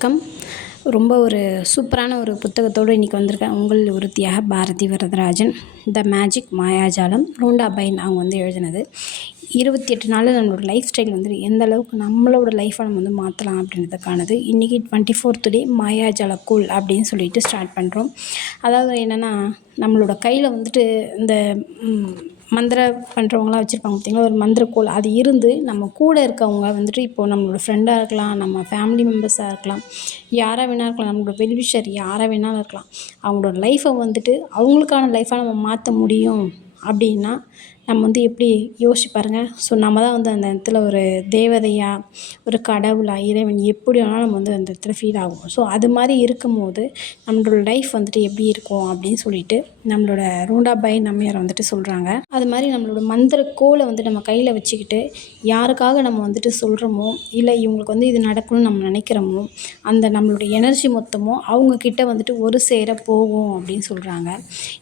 வணக்கம். ரொம்ப ஒரு சூப்பரான ஒரு புத்தகத்தோடு இன்றைக்கி வந்திருக்கேன். உங்கள் ஒருத்தியாக பாரதி வரதராஜன். த மேஜிக் மாயாஜாலம் ரோண்டா பைன் அவங்க எழுதினது. 28 நாளில் நம்மளோட லைஃப் ஸ்டைல் எந்த அளவுக்கு நம்மளோட லைஃப்பை நம்ம மாற்றலாம் அப்படின்றதுக்கானது. இன்றைக்கி 24th டே மாயாஜால கூல் அப்படின்னு சொல்லிட்டு ஸ்டார்ட் பண்ணுறோம். அதாவது என்னென்னா, நம்மளோட கையில் இந்த மந்திரம் பண்ணுறவங்களாம் வச்சுருப்பாங்க பார்த்திங்களா, ஒரு மந்திரக்கோள் அது இருந்து நம்ம கூட இருக்கவங்க இப்போது நம்மளோட ஃப்ரெண்டாக இருக்கலாம், நம்ம ஃபேமிலி மெம்பர்ஸாக இருக்கலாம், யாராக வேணா இருக்கலாம், நம்மளோட வெல்விஷர் யாராக வேணாலும் இருக்கலாம். அவங்களோட லைஃப்பை அவங்களுக்கான லைஃப்பாக நம்ம மாற்ற முடியும் அப்படின்னா நம்ம எப்படி யோசிச்சு பாருங்கள். ஸோ நம்ம தான் அந்த இடத்துல ஒரு தேவதையா, ஒரு கடவுளா, இறைவன் எப்படி வேணாலும் நம்ம அந்த இடத்துல ஃபீல் ஆகும். ஸோ அது மாதிரி இருக்கும்போது நம்மளோட லைஃப் எப்படி இருக்கும் அப்படின்னு சொல்லிட்டு நம்மளோட ரோண்டா பைன் அம்மையார் சொல்கிறாங்க. அது மாதிரி நம்மளோட மந்திரக்கோளை நம்ம கையில் வச்சுக்கிட்டு யாருக்காக நம்ம சொல்கிறோமோ, இல்லை இவங்களுக்கு இது நடக்கணும்னு நம்ம நினைக்கிறோமோ, அந்த நம்மளோட எனர்ஜி மொத்தமும் அவங்கக்கிட்ட ஒரு சேர போகும் அப்படின்னு சொல்கிறாங்க.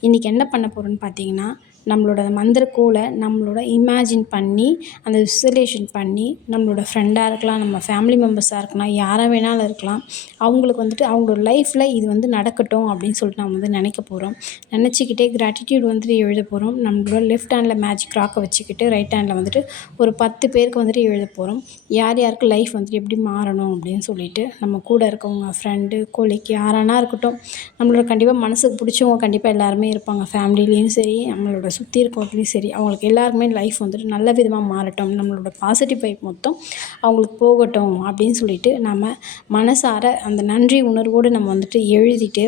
இன்றைக்கி என்ன பண்ண போகிறோன்னு பார்த்தீங்கன்னா, நம்மளோட மந்திரக்கோளை நம்மளோட இமேஜின் பண்ணி, அந்த விசுவலேஷன் பண்ணி, நம்மளோட ஃப்ரெண்டாக இருக்கலாம், நம்ம ஃபேமிலி மெம்பர்ஸாக இருக்கலாம், யாராக வேணாலும் இருக்கலாம், அவங்களுக்கு அவங்களோட லைஃப்பில் இது நடக்கட்டும் அப்படின்னு சொல்லிட்டு நம்ம நினைக்க போகிறோம். நினச்சிக்கிட்டே கிராட்டிடியூட் எழுத போகிறோம். நம்மளோட லெஃப்ட் ஹேண்டில் மேஜிக் ராக்கை வச்சுக்கிட்டு ரைட் ஹேண்டில் ஒரு 10 பேருக்கு எழுத போகிறோம். யார் யாருக்கு லைஃப் எப்படி மாறணும் அப்படின்னு சொல்லிட்டு நம்ம கூட இருக்கவங்க ஃப்ரெண்டு, கொலிக் யாரானா இருக்கட்டும், நம்மளோட கண்டிப்பாக மனசுக்கு பிடிச்சவங்க கண்டிப்பாக எல்லாருமே இருப்பாங்க. ஃபேமிலிலேயும் சரி, நம்மளோட சுற்றி இருக்கவங்களையும் சரி, அவங்களுக்கு எல்லாருக்குமே லைஃப் நல்ல விதமாக மாறட்டும், நம்மளோட பாசிட்டிவ் வைப் மொத்தம் அவங்களுக்கு போகட்டும் அப்படின்னு சொல்லிட்டு நம்ம மனசார அந்த நன்றி உணர்வோடு நம்ம எழுதிட்டு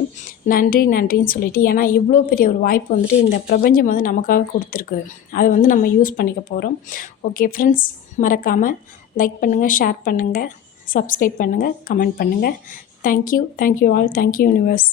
நன்றி நன்றின்னு சொல்லிட்டு, ஏன்னா இவ்வளோ பெரிய ஒரு வாய்ப்பு இந்த பிரபஞ்சம் நமக்காக கொடுத்துருக்கு. அதை நம்ம யூஸ் பண்ணிக்க போகிறோம். ஓகே ஃப்ரெண்ட்ஸ், மறக்காமல் லைக் பண்ணுங்கள், ஷேர் பண்ணுங்கள், சப்ஸ்கிரைப் பண்ணுங்கள், கமெண்ட் பண்ணுங்கள். Thank you all. Thank you universe.